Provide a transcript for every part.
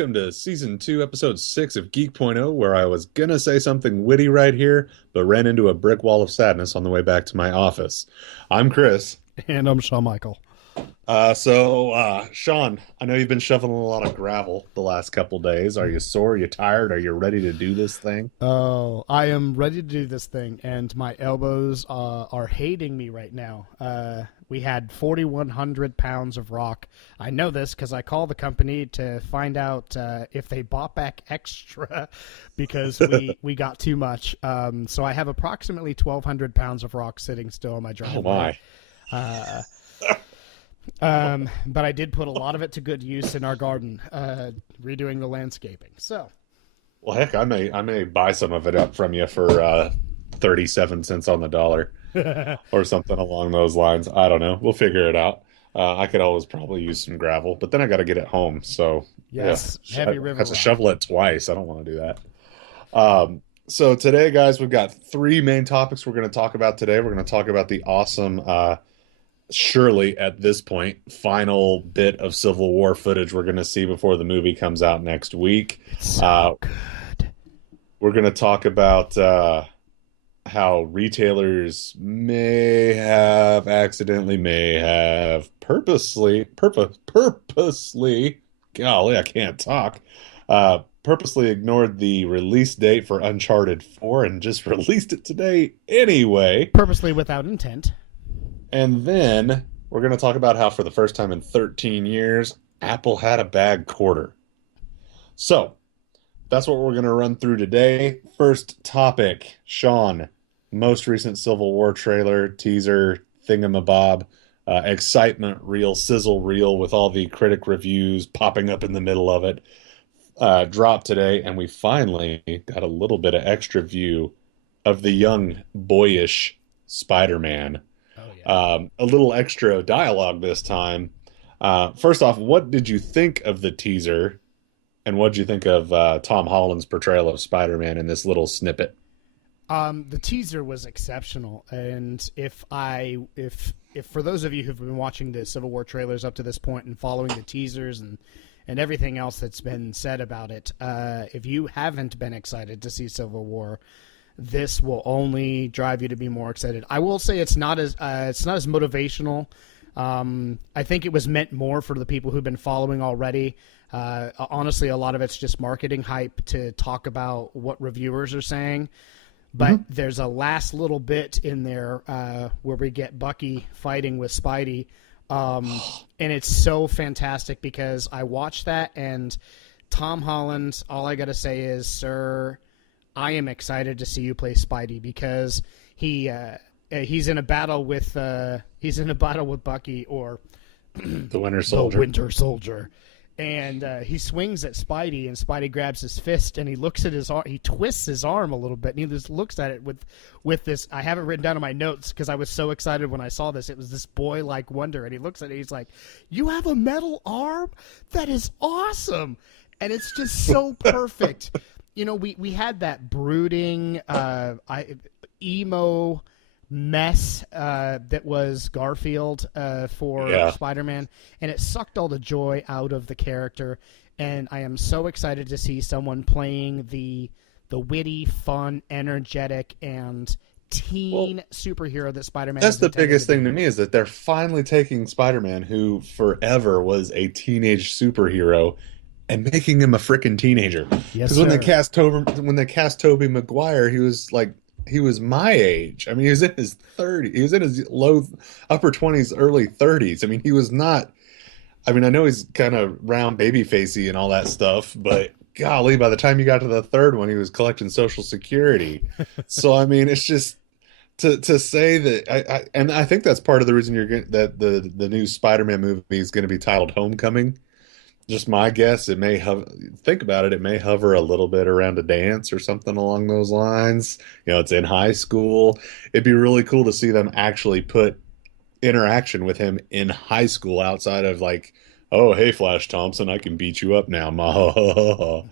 welcome to Season 2, Episode 6 of Geek.0, where I was gonna say something witty right here, but ran into a brick wall of sadness on the way back to my office. I'm Chris. And I'm Shawn Michael. Sean, I know you've been shoveling a lot of gravel the last couple days. Are you sore? Are you tired? Are you ready to do this thing? Oh, I am ready to do this thing, and my elbows are hating me right now. We had 4,100 pounds of rock. I know this because I called the company to find out if they bought back extra because we got too much. So I have approximately 1,200 pounds of rock sitting still on my driveway. Oh my. But I did put a lot of it to good use in our garden, redoing the landscaping. So, Well, heck, I may buy some of it up from you for 37 cents on the dollar or something along those lines. I don't know. We'll figure it out. I could always probably use some gravel, but then I got to get it home. So, yes, yeah, heavy I river have to rock. shovel it twice. I don't want to do that. So today, guys, we've got three main topics we're going to talk about today. We're going to talk about the awesome, surely at this point, final bit of Civil War footage we're going to see before the movie comes out next week. It's so good. We're going to talk about how retailers may have purposely, golly, I can't talk, purposely ignored the release date for Uncharted 4 and just released it today anyway. Purposely without intent. And then we're going to talk about how for the first time in 13 years, Apple had a bad quarter. So that's what we're going to run through today. First topic, Sean, most recent Civil War trailer, teaser, thingamabob, excitement reel, sizzle reel with all the critic reviews popping up in the middle of it, dropped today, and we finally got a little bit of extra view of the young, boyish Spider-Man. Oh yeah. A little extra dialogue this time. First off, what did you think of the teaser? And what did you think of Tom Holland's portrayal of Spider-Man in this little snippet? The teaser was exceptional, and if for those of you who've been watching the Civil War trailers up to this point and following the teasers and everything else that's been said about it, if you haven't been excited to see Civil War, this will only drive you to be more excited. I will say it's not as motivational. I think it was meant more for the people who've been following already. Honestly, a lot of it's just marketing hype to talk about what reviewers are saying. But there's a last little bit in there where we get Bucky fighting with Spidey. And it's so fantastic because I watched that, and Tom Holland, all I got to say is, sir, I am excited to see you play Spidey because he's in a battle with Bucky, or The Winter Soldier. the Winter Soldier. And he swings at Spidey, and Spidey grabs his fist, and he looks at his arm. He twists his arm a little bit, and he just looks at it with this. I have it written down in my notes because I was so excited when I saw this. It was this boy-like wonder, and he looks at it. He's like, "You have a metal arm? That is awesome!" And it's just so perfect. You know, we had that brooding, emo mess that was Garfield for Spider-Man, and it sucked all the joy out of the character. And I am so excited to see someone playing the witty, fun, energetic, and teen superhero that Spider-Man That's is the intended biggest to thing be. to me is that they're finally taking Spider-Man, who forever was a teenage superhero, and making him a freaking teenager. Yes, Because when sir. when they cast Tobey Maguire, he was my age. I mean, he was in his 30s. He was in his upper 20s, early 30s. I mean, he was not. I mean, I know he's kind of round, baby facey, and all that stuff, but golly, by the time you got to the third one, he was collecting Social Security. So I mean, it's just to say that and I think that's part of the reason you're getting that the new Spider-Man movie is going to be titled Homecoming. Just my guess, it may think about it, it may hover a little bit around a dance or something along those lines. You know, it's in high school. It'd be really cool to see them actually put interaction with him in high school outside of like, oh, hey, Flash Thompson, I can beat you up now. Ma.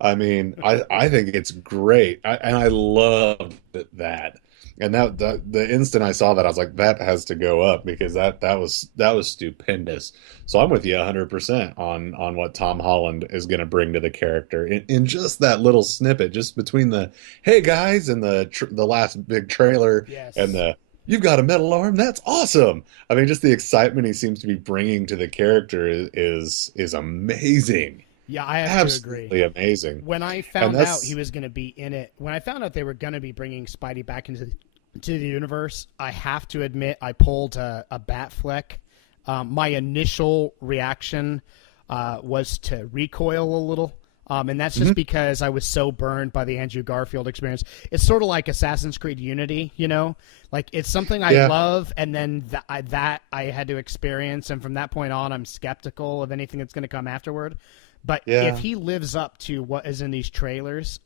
I mean, I think it's great. And I love that. And that the instant I saw that, I was like, that has to go up because that was stupendous. So I'm with you 100% on what Tom Holland is going to bring to the character in just that little snippet, just between the "Hey guys" and the last big trailer and Yes. the "You've got a metal arm, that's awesome." I mean, just the excitement he seems to be bringing to the character is amazing, Yeah, I have to agree. absolutely amazing, When I and found out he that's was going to be in it, when I found out they were going to be bringing Spidey back to the universe, I have to admit I pulled a bat fleck. My initial reaction was to recoil a little. And that's just mhm, because I was so burned by the Andrew Garfield experience. It's sort of like Assassin's Creed Unity, you know? Like, it's something I yeah, love, and then that I had to experience, and from that point on, I'm skeptical of anything that's going to come afterward. But if yeah. he lives up to what is in these trailers,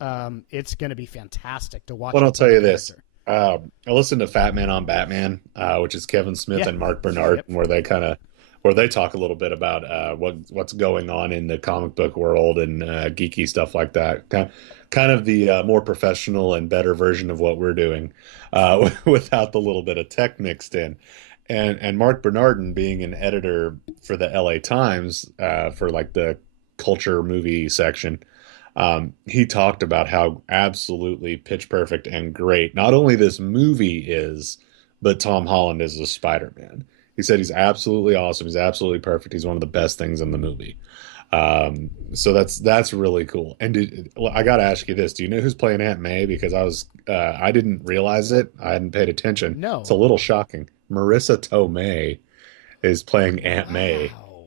it's going to be fantastic to watch Well, him I'll play tell the you this. character. I listened to Fat Man on Batman, which is Kevin Smith Yeah. and Mark Bernard, Yep. where they talk a little bit about what's going on in the comic book world and geeky stuff like that. Kind of the more professional and better version of what we're doing, without the little bit of tech mixed in. And Mark Bernardin being an editor for the LA Times for like the culture movie section, he talked about how absolutely pitch perfect and great not only this movie is, but Tom Holland is a Spider-Man. He said he's absolutely awesome. He's absolutely perfect. He's one of the best things in the movie. So that's really cool. And I got to ask you this: do you know who's playing Aunt May? Because I didn't realize it. I hadn't paid attention. It's a No. little shocking. Marissa Tomei is playing Aunt May Wow.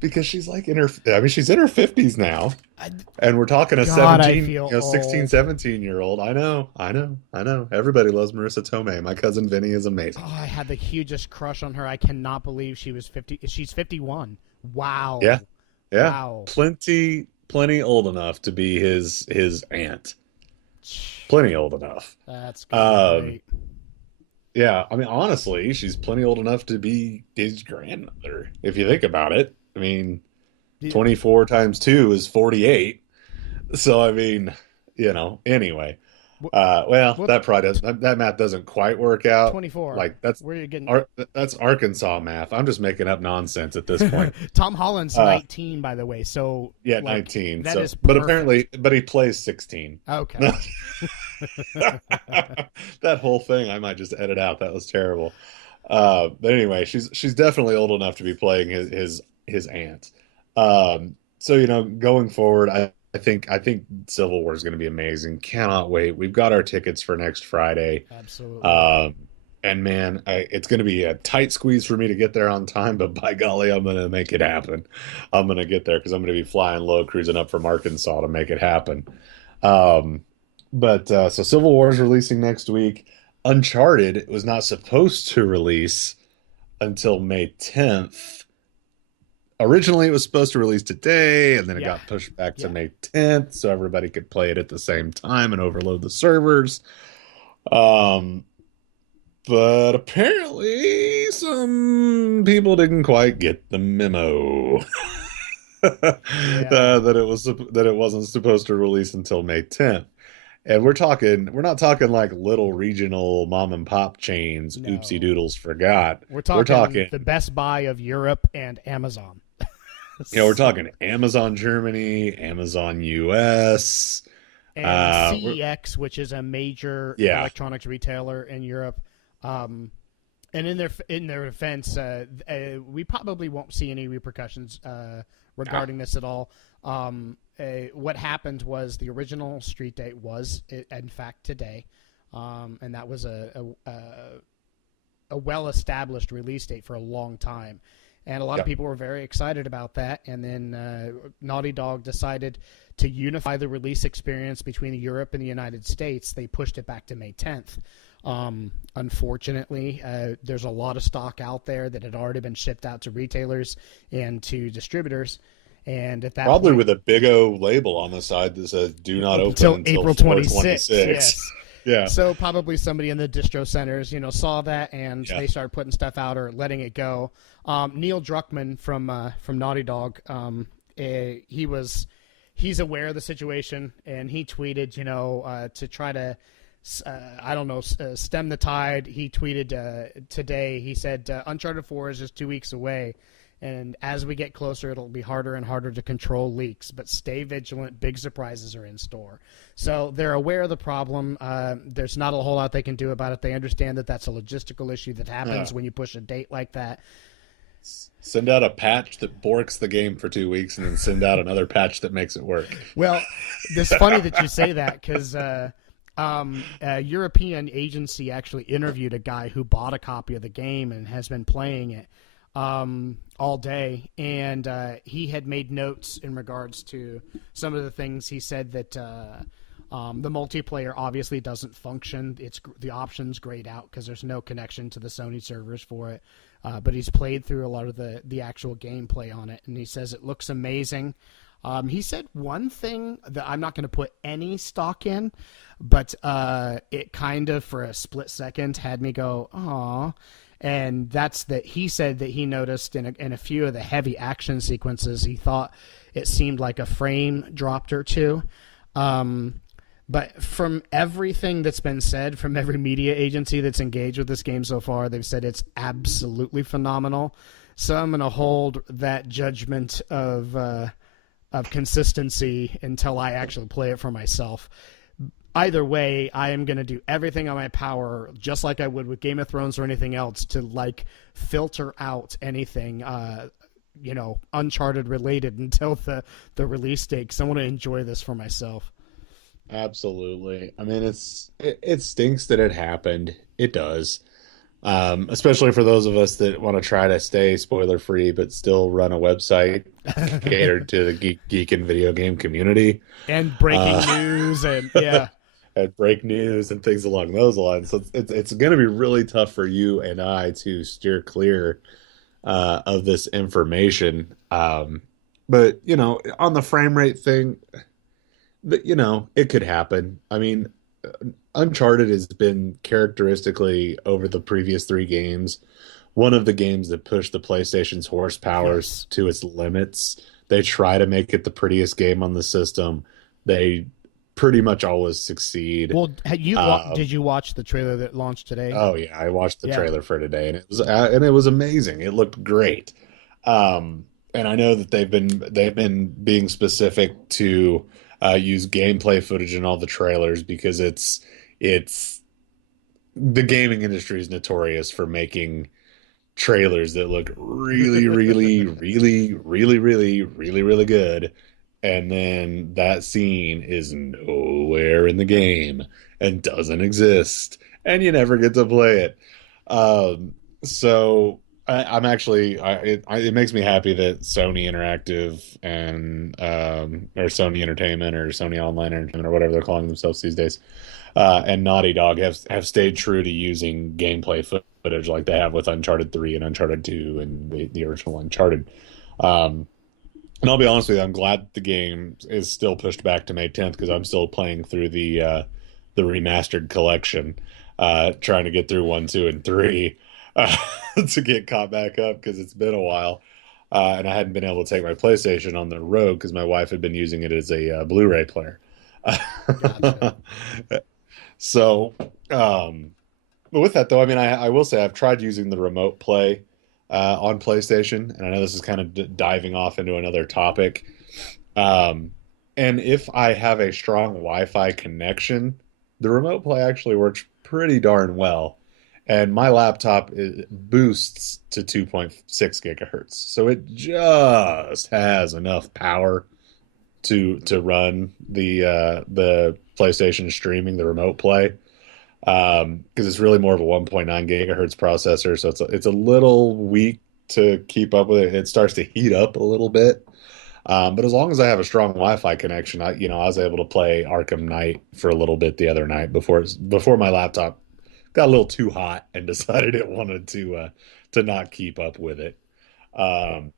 because she's like in her. I mean, she's in her 50s now. I, And we're talking a God, I 17, feel 16, old. 17-year-old. I know. Everybody loves Marissa Tomei. My cousin Vinny is Oh, amazing. I had the hugest crush on her. I cannot believe she was 50. She's 51. Yeah, Wow. yeah. Wow. Plenty old enough to be his aunt. Plenty old enough. That's going to be Um, great. yeah, I mean, honestly, she's plenty old enough to be his grandmother, if you think about it. I mean, 24 times 2 is 48. So, I mean, anyway. Well, What, that probably doesn't, that math doesn't quite work out. 24. Like that's Where are you getting? that's Arkansas math. I'm just making up nonsense at this point. Tom Holland's Uh, 19, by the way. So, yeah, like, 19. that So, is but perfect. apparently, he plays 16. Okay. That whole thing I might just edit out. That was terrible. But anyway, she's definitely old enough to be playing his aunt. So going forward, I think Civil War is going to be amazing. Cannot wait. We've got our tickets for next Friday. Absolutely. Um, and man, it's going to be a tight squeeze for me to get there on time, but by golly, I'm going to make it happen. I'm going to get there because I'm going to be flying low, cruising up from Arkansas to make it happen. Um, so Civil War is releasing next week. Uncharted was not supposed to release until May 10th. Originally, it was supposed to release today, and then it Yeah. got pushed back to Yeah. May 10th so everybody could play it at the same time and overload the servers. Um, but apparently, some people didn't quite get the memo Yeah. that it wasn't supposed to release until May 10th. And we're not talking like little regional mom and pop chains, oopsie No. doodles forgot. We're We're talking talking, the Best Buy of Europe and Amazon. we're So, talking Amazon Germany, Amazon US. and We're, CEX, which is a major yeah, electronics retailer in Europe. Um, and in their defense, we probably won't see any repercussions regarding this at all. What happened was the original street date was, in fact, today, and that was a well-established release date for a long time. And a lot of yeah. people were very excited about that. And then Naughty Dog decided to unify the release experience between Europe and the United States. They pushed it back to May 10th. Unfortunately, there's a lot of stock out there that had already been shipped out to retailers and to distributors. And at that Probably point, with a big O label on the side that says "Do not open until until April 26th, 4/26." yes. Yeah, So probably somebody in the distro centers, saw that and yeah, they started putting stuff out or letting it go. Neil Druckmann from Naughty Dog, he's aware of the situation and he tweeted, to try to I don't know, stem the tide. He tweeted today. He said Uncharted 4 is just 2 weeks away, and as we get closer, it'll be harder and harder to control leaks. But stay vigilant. Big surprises are in store. So they're aware of the problem. There's not a whole lot they can do about it. They understand that that's a logistical issue that happens when you push a date like that. Send out a patch that borks the game for 2 weeks, and then send out another patch that makes it work. Well, it's funny that you say that because a European agency actually interviewed a guy who bought a copy of the game and has been playing it all day, and he had made notes in regards to some of the things. He said that the multiplayer obviously doesn't function. The options grayed out because there's no connection to the Sony servers for it. But he's played through a lot of the actual gameplay on it, and he says it looks amazing. He said one thing that I'm not going to put any stock in, but it kind of, for a split second, had me go, "Aw." And that's that he said that he noticed in a few of the heavy action sequences, he thought it seemed like a frame dropped or two. But from everything that's been said from every media agency that's engaged with this game so far, they've said it's absolutely phenomenal. So I'm going to hold that judgment of consistency until I actually play it for myself. Either way, I am going to do everything on my power, just like I would with Game of Thrones or anything else, to like filter out anything Uncharted related until the release date, because I want to enjoy this for myself. Absolutely. I mean, it stinks that it happened. It does. Especially for those of us that want to try to stay spoiler free, but still run a website catered to the geek and video game community. And breaking news and yeah. And break news and things along those lines. So it's going to be really tough for you and I to steer clear of this information. But on the frame rate thing, it could happen. I mean, Uncharted has been characteristically over the previous three games one of the games that pushed the PlayStation's horsepower Yes. to its limits. They try to make it the prettiest game on the system. They pretty much always succeed. Well, did you watch the trailer that launched today? Oh yeah, I watched the Yeah. trailer for today, and it was amazing. It looked great. And I know that they've been being specific to use gameplay footage in all the trailers because it's the gaming industry is notorious for making trailers that look really, really, really, really, really, really, really good. And then that scene is nowhere in the game and doesn't exist, and you never get to play it. So I'm actually, it makes me happy that Sony Interactive and or Sony Entertainment or Sony Online Entertainment or whatever they're calling themselves these days, and Naughty Dog have stayed true to using gameplay footage like they have with Uncharted 3 and Uncharted 2 and the original Uncharted. And I'll be honest with you, I'm glad the game is still pushed back to May 10th because I'm still playing through the remastered collection, trying to get through 1, 2, and 3 uh, to get caught back up because it's been a while. And I hadn't been able to take my PlayStation on the road because my wife had been using it as a Blu-ray player. Gotcha. So, but with that though, I mean, I will say I've tried using the remote play on PlayStation, and I know this is kind of diving off into another topic. Um, and if I have a strong Wi-Fi connection, the remote play actually works pretty darn well. And my laptop boosts to 2.6 gigahertz, so it just has enough power to run the PlayStation streaming, the remote play, because it's really more of a 1.9 gigahertz processor, so it's a little weak to keep up with it. It starts to heat up a little bit, but as long as I have a strong Wi-Fi connection, I was able to play Arkham Knight for a little bit the other night before my laptop got a little too hot and decided it wanted to not keep up with it. Um,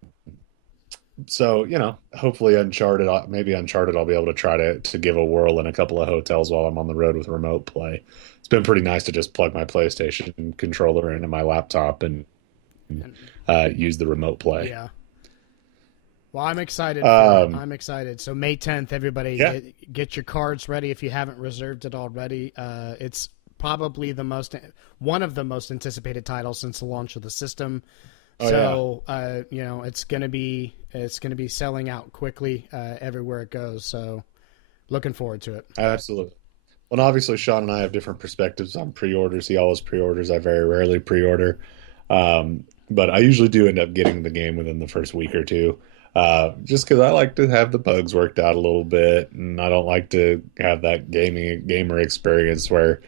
so hopefully maybe Uncharted, I'll be able to try to give a whirl in a couple of hotels while I'm on the road with remote play. It's been pretty nice to just plug my PlayStation controller into my laptop and And, use the remote play. yeah. Well, I'm excited for it. Um, I'm excited. So May 10th, everybody, yeah. get your cards ready if you haven't reserved it already. It's probably one of the most anticipated titles since the launch of the system. Oh yeah. So it's gonna be selling out quickly everywhere it goes. So looking forward to it. Absolutely. Well, and obviously, Sean and I have different perspectives on pre-orders. He always pre-orders. I very rarely pre-order, but I usually do end up getting the game within the first week or two, just because I like to have the bugs worked out a little bit, and I don't like to have that gamer experience where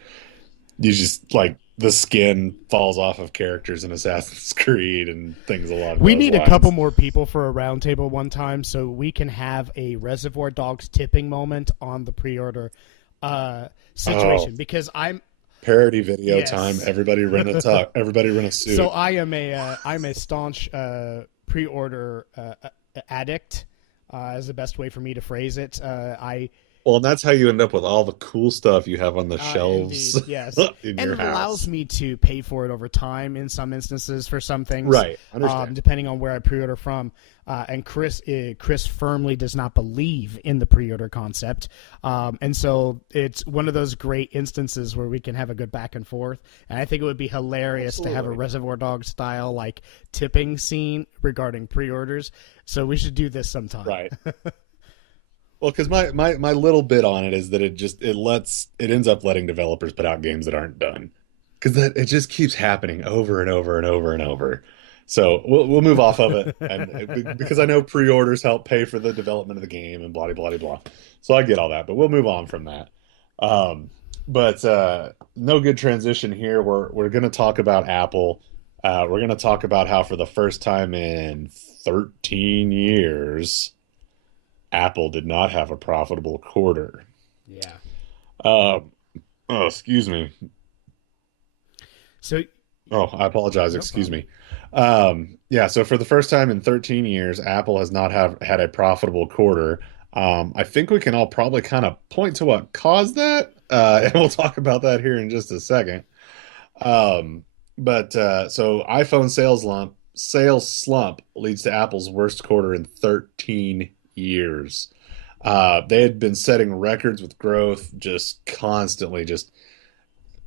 you just like the skin falls off of characters in Assassin's Creed and things along We those need a couple lines. more people for a roundtable one time so we can have a Reservoir Dogs tipping moment on the pre-order Oh, situation because I'm parody video time. yes. Everybody rent a tuck. Everybody rent a So suit. I'm a staunch pre-order addict, is the best way for me to phrase it. I Well, and that's how you end up with all the cool stuff you have on the shelves Indeed, yes, in and your it allows house. me to pay for it over time in some instances for some things, Right. Understand. depending on where I pre-order from. And Chris firmly does not believe in the pre-order concept, and so it's one of those great instances where we can have a good back and forth. And I think it would be hilarious to have a Absolutely. Reservoir Dog style like tipping scene regarding pre-orders. So we should do this sometime. Right. Well, because my little bit on it is that it ends up letting developers put out games that aren't done because that it just keeps happening over and over and over and over. So we'll move off of it, and because I know pre-orders help pay for the development of the game and blah blah blah blah. So I get all that, but we'll move on from that. Um, but no good transition here. We're going to talk about Apple. We're going to talk about how for the first time in 13 years. Apple did not have a profitable quarter. Yeah. Uh, oh, excuse me. So Oh, I apologize. no Excuse problem. me. Yeah, so for the first time in 13 years, Apple has not have had a profitable quarter. I think we can all probably kind of point to what caused that, and we'll talk about that here in just a second. But so iPhone sales slump leads to Apple's worst quarter in 13 years. They had been setting records with growth just constantly, just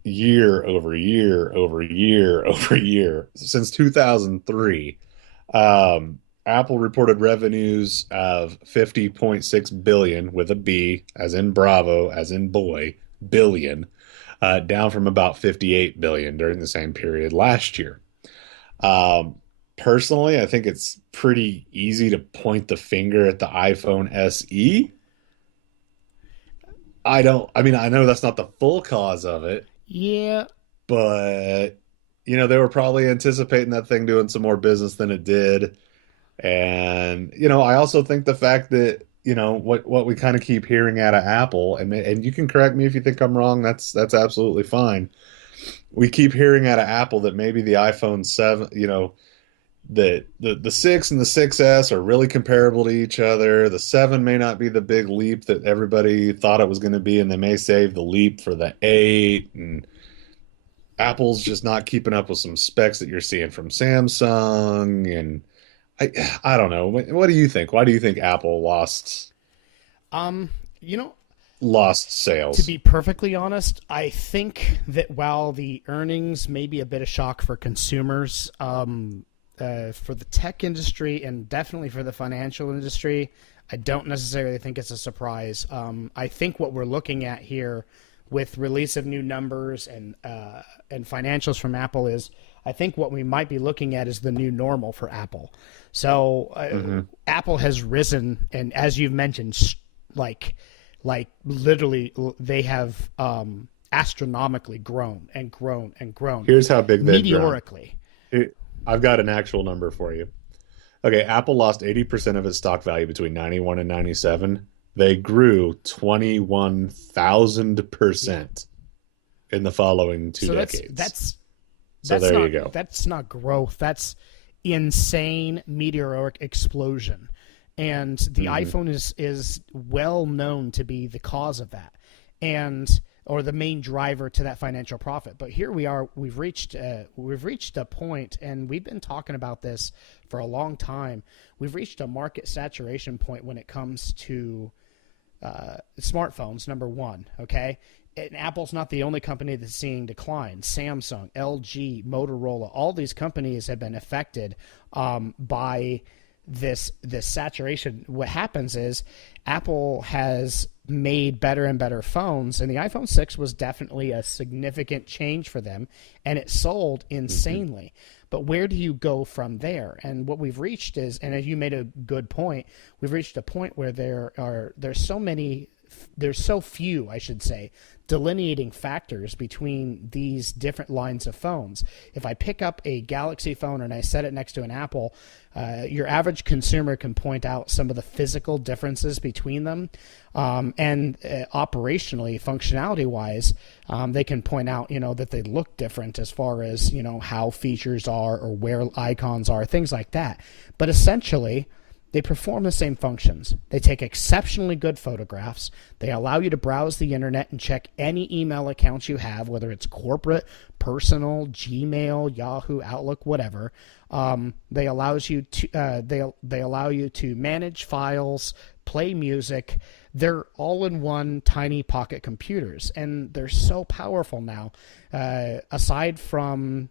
year over year over year over year since 2003. Apple reported revenues of 50.6 billion with a B, as in Bravo, as in boy, billion, down from about 58 billion during the same period last year. Um, Personally, I think it's pretty easy to point the finger at the iPhone SE. I mean, I know that's not the full cause of it, Yeah. but they were probably anticipating that thing doing some more business than it did. And I also think the fact that what we kind of keep hearing out of Apple, and you can correct me if you think I'm wrong, that's absolutely fine. We keep hearing out of Apple that maybe the iPhone 7, the 6 and the 6S are really comparable to each other. The 7 may not be the big leap that everybody thought it was going to be, and they may save the leap for the 8. And Apple's just not keeping up with some specs that you're seeing from Samsung. And I don't know. What do you think? Why do you think Apple Um, you know, lost to sales? be perfectly honest, I think that while the earnings may be a bit of shock for consumers, for the tech industry and definitely for the financial industry, I don't necessarily think it's a surprise. I think what we're looking at here with release of new numbers and financials from Apple is, I think what we might be looking at is the new normal for Apple. So Hmm. Apple has risen, and as you've mentioned, like literally they have astronomically grown and grown and grown Here's how big they've grown. meteorically. Here- I've got an actual number for you. Okay, Apple lost 80% of its stock value between 91 and 97. They grew Yeah. 21,000% in the following two So that's decades. that's So that's there you not go. that's not growth. That's insane meteoric explosion. And the Hmm. iPhone is well known to be the cause of that. And or the main driver to that financial profit. But here we are, we've reached a point, and we've been talking about this for a long time. We've reached a market saturation point when it comes to smartphones. Number one, okay, and Apple's not the only company that's seeing decline. Samsung, LG, Motorola, all these companies have been affected by this saturation. What happens is Apple has made better and better phones, and the iPhone 6 was definitely a significant change for them, and it sold insanely. But where do you go from there? And what we've reached is, and as you made a good point, we've reached a point where there's so few, I should say, delineating factors between these different lines of phones. If I pick up a Galaxy phone and I set it next to an Apple, your average consumer can point out some of the physical differences between them. And operationally, functionality-wise, they can point out, that they look different as far as, how features are or where icons are, things like that. But essentially, they perform the same functions. They take exceptionally good photographs. They allow you to browse the internet and check any email accounts you have, whether it's corporate, personal, Gmail, Yahoo, Outlook, whatever. They allow you to manage files, play music. They're all-in-one tiny pocket computers, and they're so powerful now. Aside from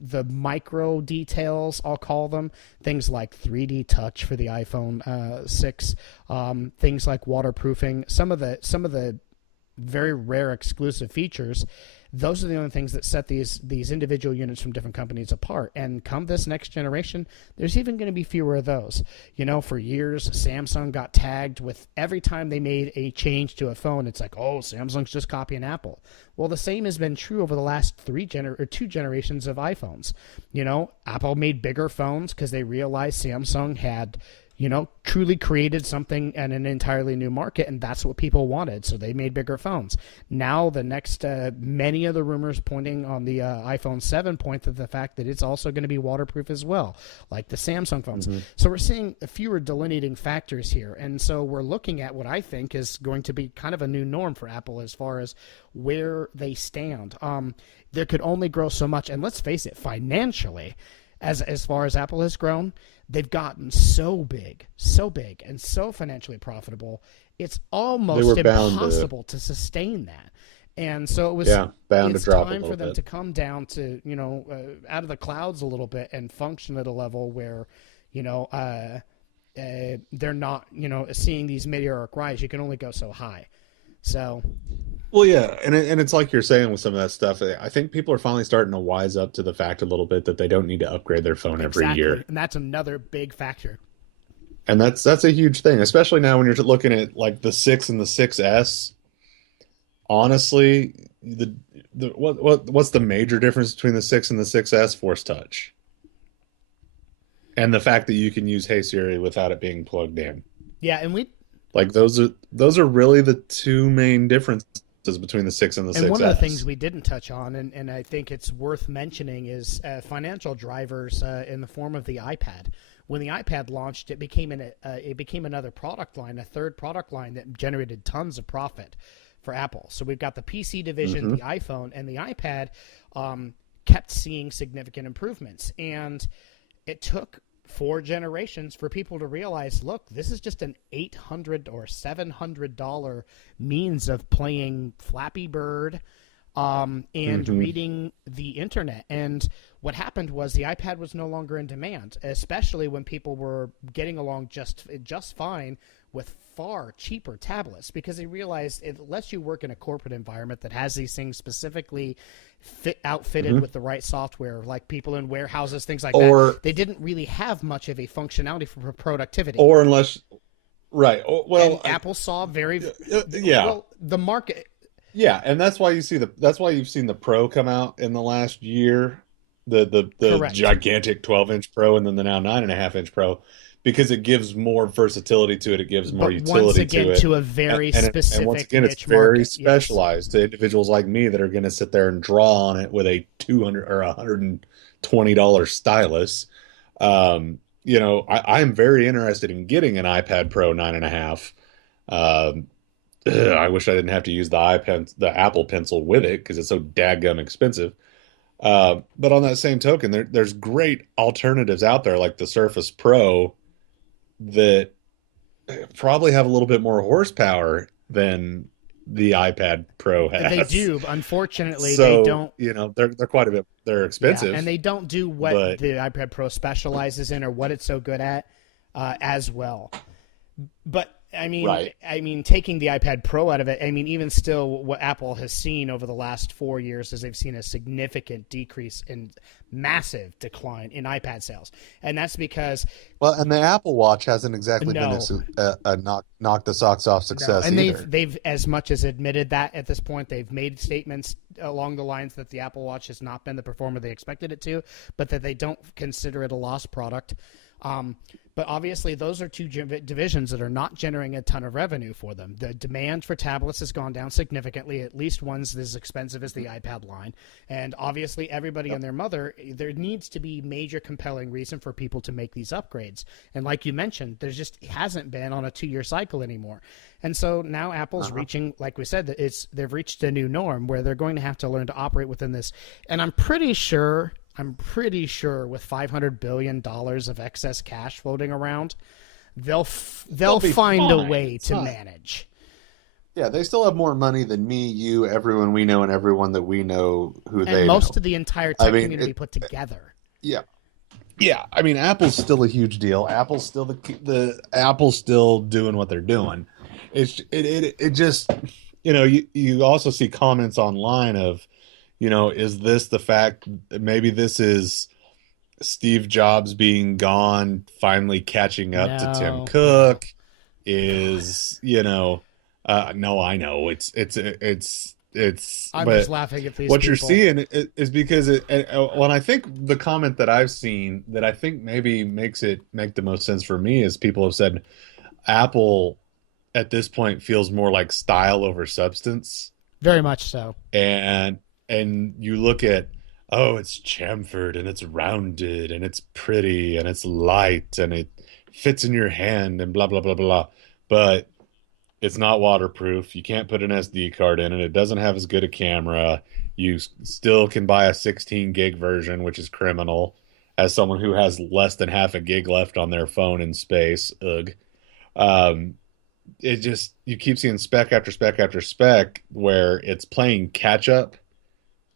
the micro details, I'll call them, things like 3D touch for the iPhone 6, things like waterproofing, some of the very rare exclusive features. Those are the only things that set these individual units from different companies apart. And come this next generation, there's even going to be fewer of those. For years, Samsung got tagged with every time they made a change to a phone, it's like, oh, Samsung's just copying Apple. Well, the same has been true over the last two generations of iPhones. Apple made bigger phones because they realized Samsung had truly created something in an entirely new market, and that's what people wanted, so they made bigger phones. Now, the next, many of the rumors pointing on the iPhone 7 point to the fact that it's also going to be waterproof as well, like the Samsung phones. Mm-hmm. So we're seeing fewer delineating factors here, and so we're looking at what I think is going to be kind of a new norm for Apple as far as where they stand. There could only grow so much, and let's face it, financially, as far as Apple has grown, they've gotten so big, and so financially profitable, it's almost impossible to sustain that. And so it's time for them to come down to, out of the clouds a little bit and function at a level where, they're not, seeing these meteoric rise. You can only go so high. So... Well, yeah, and it's like you're saying with some of that stuff. I think people are finally starting to wise up to the fact a little bit that they don't need to upgrade their phone every year, and that's another big factor. And that's a huge thing, especially now when you're looking at like the 6 and the 6S. Honestly, what's the major difference between the 6 and the 6S? Force Touch, and the fact that you can use Hey Siri without it being plugged in. Yeah, and those are really the two main differences between the 6 and the 6S. And one of the things we didn't touch on, and I think it's worth mentioning, is financial drivers in the form of the iPad. When the iPad launched, it became another product line, a third product line that generated tons of profit for Apple. So we've got the PC division, the iPhone, and the iPad kept seeing significant improvements. And it took 4 generations for people to realize, look, this is just an $800 or $700 means of playing Flappy Bird and reading the internet. And what happened was the iPad was no longer in demand, especially when people were getting along just fine with far cheaper tablets, because they realized unless you work in a corporate environment that has these things specifically outfitted with the right software, like people in warehouses, things like that, they didn't really have much of a functionality for productivity. Or unless, right? Well, Apple saw the market. Yeah, and that's why you've seen the Pro come out in the last year, the gigantic 12-inch Pro, and then the now 9.5-inch Pro. Because it gives more versatility to it, it gives more utility to it. To a very specific and once again, it's very specialized to individuals like me that are going to sit there and draw on it with a $200 or $120 stylus. I am very interested in getting an iPad Pro 9.5. I wish I didn't have to use the Apple Pencil with it because it's so dadgum expensive. But on that same token, there's great alternatives out there like the Surface Pro that probably have a little bit more horsepower than the iPad Pro They has. do. Unfortunately, they So, don't. they're quite a bit, they're Yeah, and expensive, they don't do what but the iPad Pro specializes in or what it's so good at as well. But right. I mean, taking the iPad Pro out of it, I mean, even still, what Apple has seen over the last 4 years is they've seen a significant decrease in massive decline in iPad sales, and that's because Well, and the Apple Watch hasn't exactly been no, a knock the socks off no, success and either. they've as much as admitted that at this point, they've made statements along the lines that the Apple Watch has not been the performer they expected it to, but that they don't consider it a lost product. But obviously, those are two divisions that are not generating a ton of revenue for them. The demand for tablets has gone down significantly, at least ones as expensive as the iPad line. And obviously, everybody and their mother, there needs to be major compelling reason for people to make these upgrades. And like you mentioned, there just hasn't been on a 2-year cycle anymore. And so now Apple's reaching, like we said, they've reached a new norm where they're going to have to learn to operate within this. And I'm pretty sure with $500 billion of excess cash floating around, they'll Be find a fine. way It's to not. manage. Yeah, they still have more money than me, you, everyone we know, and everyone that we know who And they most know. of the entire I tech mean, community put together. yeah, yeah. I mean, Apple's still a huge deal. Apple's still the Apple's still doing what they're doing. It just, you also see comments online of, is this the fact that maybe this is Steve Jobs being gone, finally catching up to Tim No, no. Cook? Is, no, I know I'm just but laughing at these what you're people. seeing is because well, I think the comment that I've seen that I think maybe make the most sense for me is people have said Apple at this point feels more like style over substance. Very much so. And you look at, oh, it's chamfered and it's rounded and it's pretty and it's light and it fits in your hand and blah blah blah blah. But it's not waterproof. You can't put an SD card in it. It doesn't have as good a camera. You still can buy a 16 gig version, which is criminal. As someone who has less than half a gig left on their phone in space, ugh. Um, it just, you keep seeing spec after spec after spec where it's playing catch up.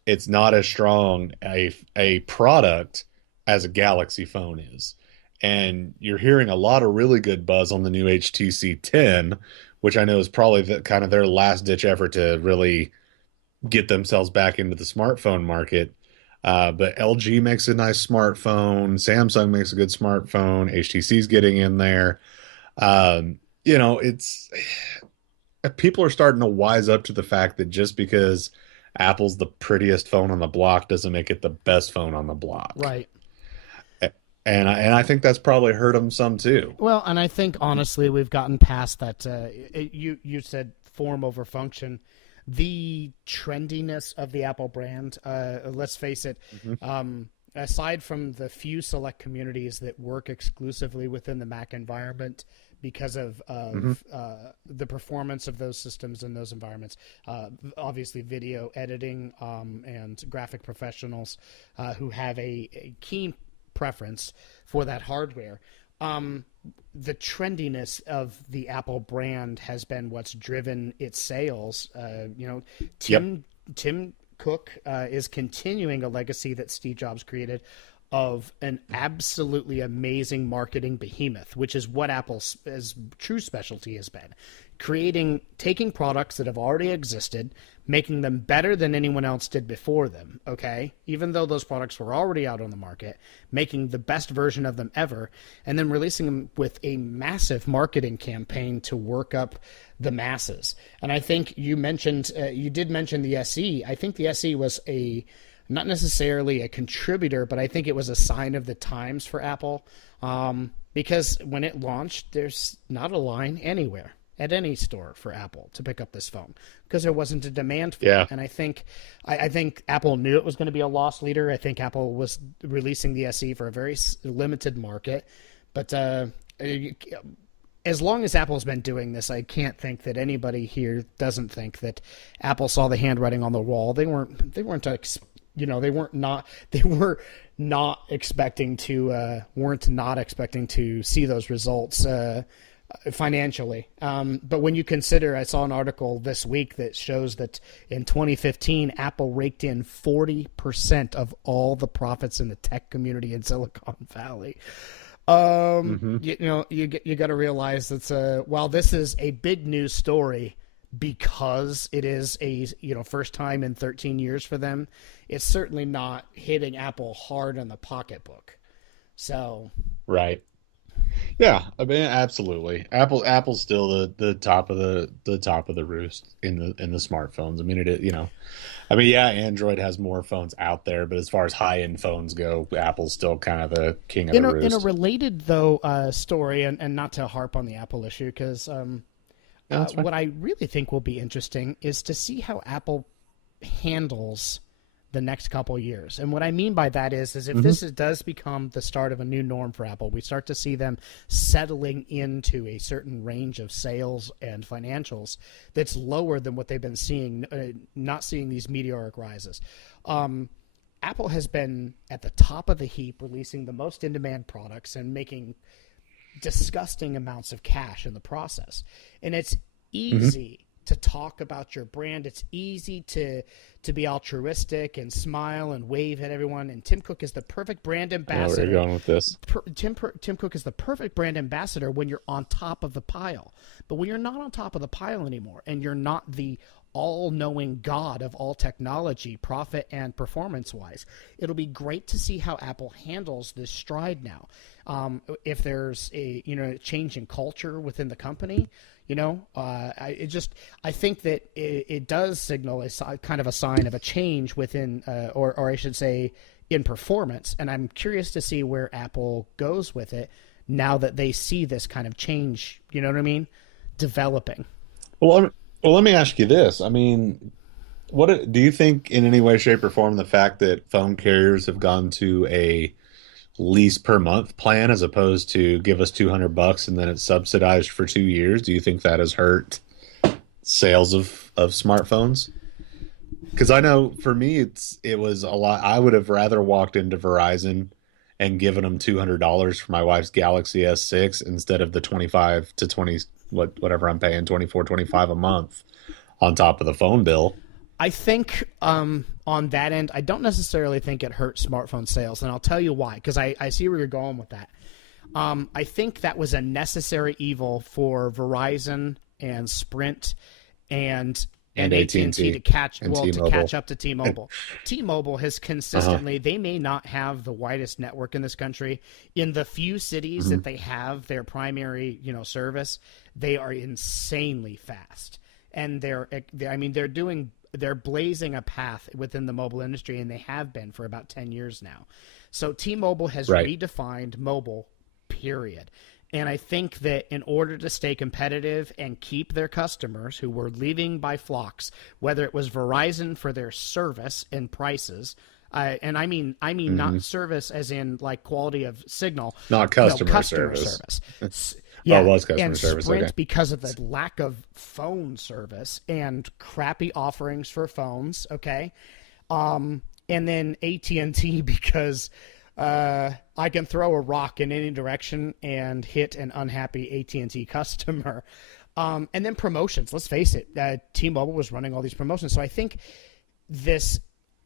It's not as strong a product as a Galaxy phone is. And you're hearing a lot of really good buzz on the new HTC 10, which I know is probably kind of their last ditch effort to really get themselves back into the smartphone market. But LG makes a nice smartphone. Samsung makes a good smartphone. HTC's getting in there. It's people are starting to wise up to the fact that just because Apple's the prettiest phone on the block doesn't make it the best phone on the block. Right. And I think that's probably hurt them some too. Well, and I think honestly, we've gotten past that. You said form over function. The trendiness of the Apple brand. Let's face it. Mhm. Aside from the few select communities that work exclusively within the Mac environment because of Mhm. the performance of those systems in those environments, obviously video editing and graphic professionals who have a keen preference for that hardware. The trendiness of the Apple brand has been what's driven its sales. Yep. Tim Cook is continuing a legacy that Steve Jobs created of an absolutely amazing marketing behemoth, which is what Apple's true specialty has been. Taking products that have already existed, making them better than anyone else did before them, okay? Even though those products were already out on the market, making the best version of them ever, and then releasing them with a massive marketing campaign to work up the masses. And I think you did mention the SE. I think the SE was not necessarily a contributor, but I think it was a sign of the times for Apple, because when it launched, there's not a line anywhere at any store for Apple to pick up this phone because there wasn't a demand for Yeah. it. And I think Apple knew it was going to be a loss leader. I think Apple was releasing the SE for a very limited market, but as long as Apple's been doing this, I can't think that anybody here doesn't think that Apple saw the handwriting on the wall. They were not expecting to weren't not expecting to see those results financially. But when you consider, I saw an article this week that shows that in 2015, Apple raked in 40% of all the profits in the tech community in Silicon Valley. Hmm. You got to realize that while this is a big news story because it is a first time in 13 years for them, it's certainly not hitting Apple hard on the pocketbook. So Right. Yeah, I mean, absolutely. Apple's still the top of the top of the roost in the smartphones. I mean, I mean, yeah, Android has more phones out there, but as far as high-end phones go, Apple's still kind of the king of the in a roost. related though story, and not to harp on the Apple issue, because No, that's fine. what I really think will be interesting is to see how Apple handles the next couple years. And what I mean by that is if Hmm. does become the start of a new norm for Apple, we start to see them settling into a certain range of sales and financials that's lower than what they've been seeing, not seeing these meteoric rises. Apple has been at the top of the heap, releasing the most in-demand products and making disgusting amounts of cash in the process. And it's Hmm. easy to talk about your brand. It's easy to be altruistic and smile and wave at everyone. And Tim Cook is the perfect brand I know where you're ambassador. going with this. Tim Cook is the perfect brand ambassador when you're on top of the pile. But when you're not on top of the pile anymore, and you're not the all-knowing God of all technology, profit and performance-wise, it'll be great to see how Apple handles this stride now. If there's a change in culture within the company, I think that it does signal kind of a sign of a change within, or I should say, in performance. And I'm curious to see where Apple goes with it now that they see this kind of change. You know what I mean? Developing. Well, let me ask you this. I mean, do you think in any way, shape, or form the fact that phone carriers have gone to a lease per month plan as opposed to give us $200 and then it's subsidized for 2 years, do you think that has hurt sales of smartphones? Because I know for me, it was a lot. I would have rather walked into Verizon and given them $200 for my wife's Galaxy S6 instead of the 25 to 20 whatever I'm paying 24, 25 a month on top of the phone bill. I think on that end, I don't necessarily think it hurt smartphone sales, and I'll tell you why. Because I see where you're going with that. I think that was a necessary evil for Verizon and Sprint and And AT&T AT&T to catch and to T-Mobile. catch up to T-Mobile. T-Mobile has Uh-huh. consistently, they may not have the widest network in this country. In the few cities Hmm. that they have their primary, service, they are insanely fast. And they're blazing a path within the mobile industry, and they have been for about 10 years now. So T-Mobile has Right. redefined mobile, period. And I think that in order to stay competitive and keep their customers who were leaving by flocks, whether it was Verizon for their service and prices, and I mean Hmm. not service as in like quality of signal, Not no, customer customer service. service. Oh, it Yeah, was customer and service. Okay. Sprint because of the lack of phone service and crappy offerings for phones. Okay, and then AT&T because I can throw a rock in any direction and hit an unhappy AT&T customer. And then promotions. Let's face it, T-Mobile was running all these promotions, so I think this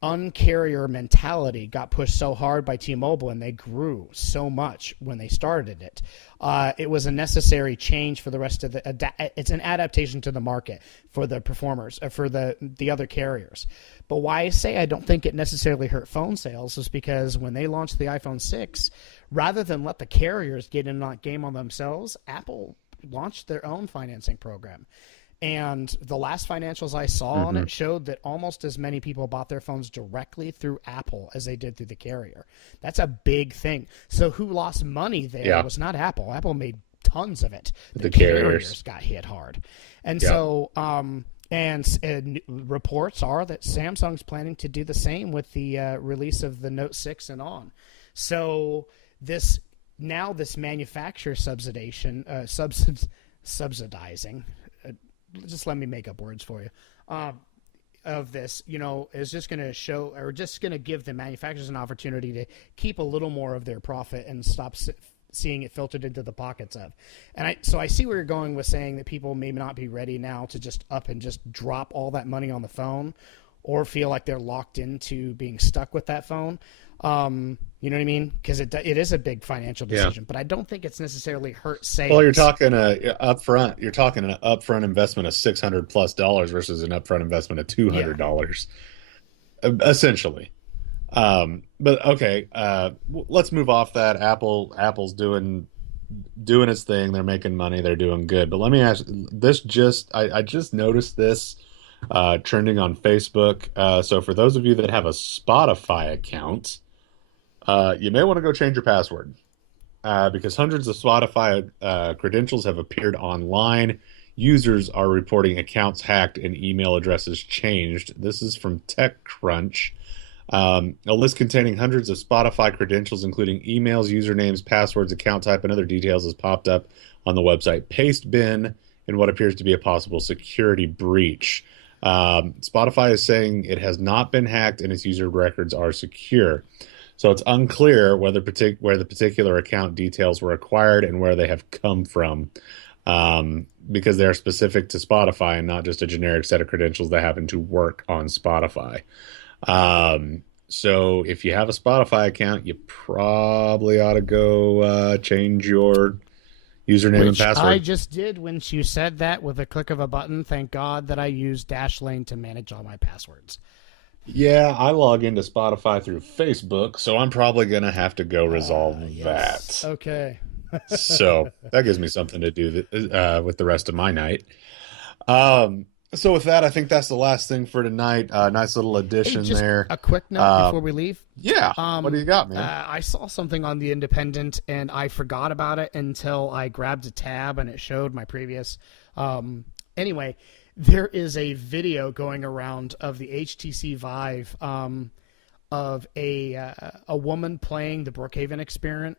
uncarrier mentality got pushed so hard by T-Mobile, and they grew so much when they started it. It was a necessary change for the rest of it's an adaptation to the market for the performers, for the other carriers. But why I say I don't think it necessarily hurt phone sales is because when they launched the iPhone 6, rather than let the carriers get in that game on themselves, Apple launched their own financing program. And the last financials I saw on Hmm. it showed that almost as many people bought their phones directly through Apple as they did through the carrier. That's a big thing. So who lost money there Yeah. was not Apple. Apple made tons of it. The The carriers. carriers got hit hard. And Yeah. so, and reports are that Samsung's planning to do the same with the release of the Note 6 and on. So this now this manufacturer subsidizing. Uh, just let me make up words for you. Of this, is just going to show or just going to give the manufacturers an opportunity to keep a little more of their profit and stop seeing it filtered into the pockets of. So I see where you're going with saying that people may not be ready now to just up and just drop all that money on the phone, or feel like they're locked into being stuck with that phone. You know what I mean? Because it is a big financial Yeah. decision, but I don't think it's necessarily hurt sales. Well, you're talking upfront. You're talking an upfront investment of $600+ versus an upfront investment of Yeah. $200, essentially. But okay, let's move off that. Apple's doing its thing. They're making money. They're doing good. But let me ask this. I just noticed this trending on Facebook. So for those of you that have a Spotify account, you may want to go change your password. Because hundreds of Spotify credentials have appeared online. Users are reporting accounts hacked and email addresses changed. This is from TechCrunch. A list containing hundreds of Spotify credentials, including emails, usernames, passwords, account type, and other details, has popped up on the website Pastebin in what appears to be a possible security breach. Spotify is saying it has not been hacked and its user records are secure. So it's unclear where the particular account details were acquired and where they have come from, because they are specific to Spotify and not just a generic set of credentials that happen to work on Spotify. So if you have a Spotify account, you probably ought to go change your username and Which I password. just did when you said that with a click of a button. Thank God that I used Dashlane to manage all my passwords. Yeah, I log into Spotify through Facebook, so I'm probably gonna have to go resolve Yes. that. Okay. So that gives me something to do with the rest of my night. So with that, I think that's the last thing for tonight. Nice little Hey, addition just there. a quick note Uh, before we leave. yeah, what do you got, man? I saw something on the Independent and I forgot about it until I grabbed a tab and it showed my previous. Anyway, there is a video going around of the HTC Vive, of a woman playing the Brookhaven experiment.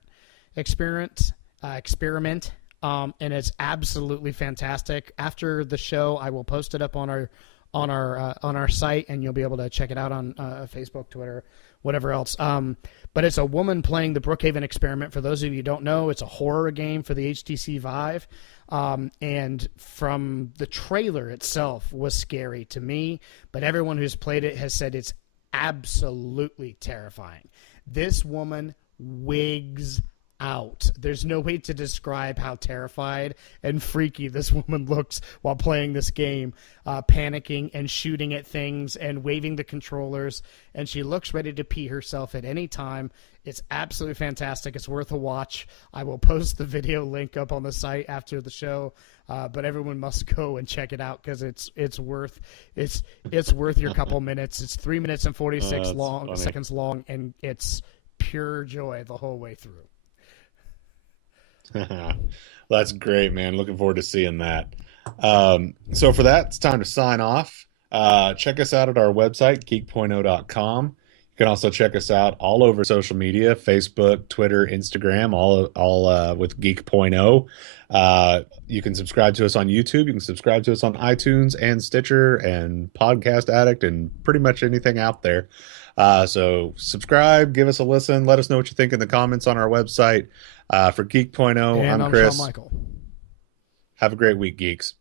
And it's absolutely fantastic. After the show, I will post it up on our site, and you'll be able to check it out on Facebook, Twitter, whatever else. But it's a woman playing the Brookhaven experiment. For those of you who don't know, it's a horror game for the HTC Vive. And from the trailer itself was scary to me, but everyone who's played it has said it's absolutely terrifying. This woman wigs out. There's no way to describe how terrified and freaky this woman looks while playing this game, panicking and shooting at things and waving the controllers, and she looks ready to pee herself at any time. It's absolutely fantastic. It's worth a watch. I will post the video link up on the site after the show, but everyone must go and check it out because it's worth your couple minutes. It's 3 minutes and 46 seconds long, and it's pure joy the whole way through. That's great, man. Looking forward to seeing that. So for that, it's time to sign off. Check us out at our website, geek.0.com. You can also check us out all over social media, Facebook, Twitter, Instagram, all with Geek.0. You can subscribe to us on YouTube. You can subscribe to us on iTunes and Stitcher and Podcast Addict and pretty much anything out there. So subscribe, give us a listen, let us know what you think in the comments on our website. For Geek.0, And I'm I'm Chris. Shawn Michael. Have a great week, geeks.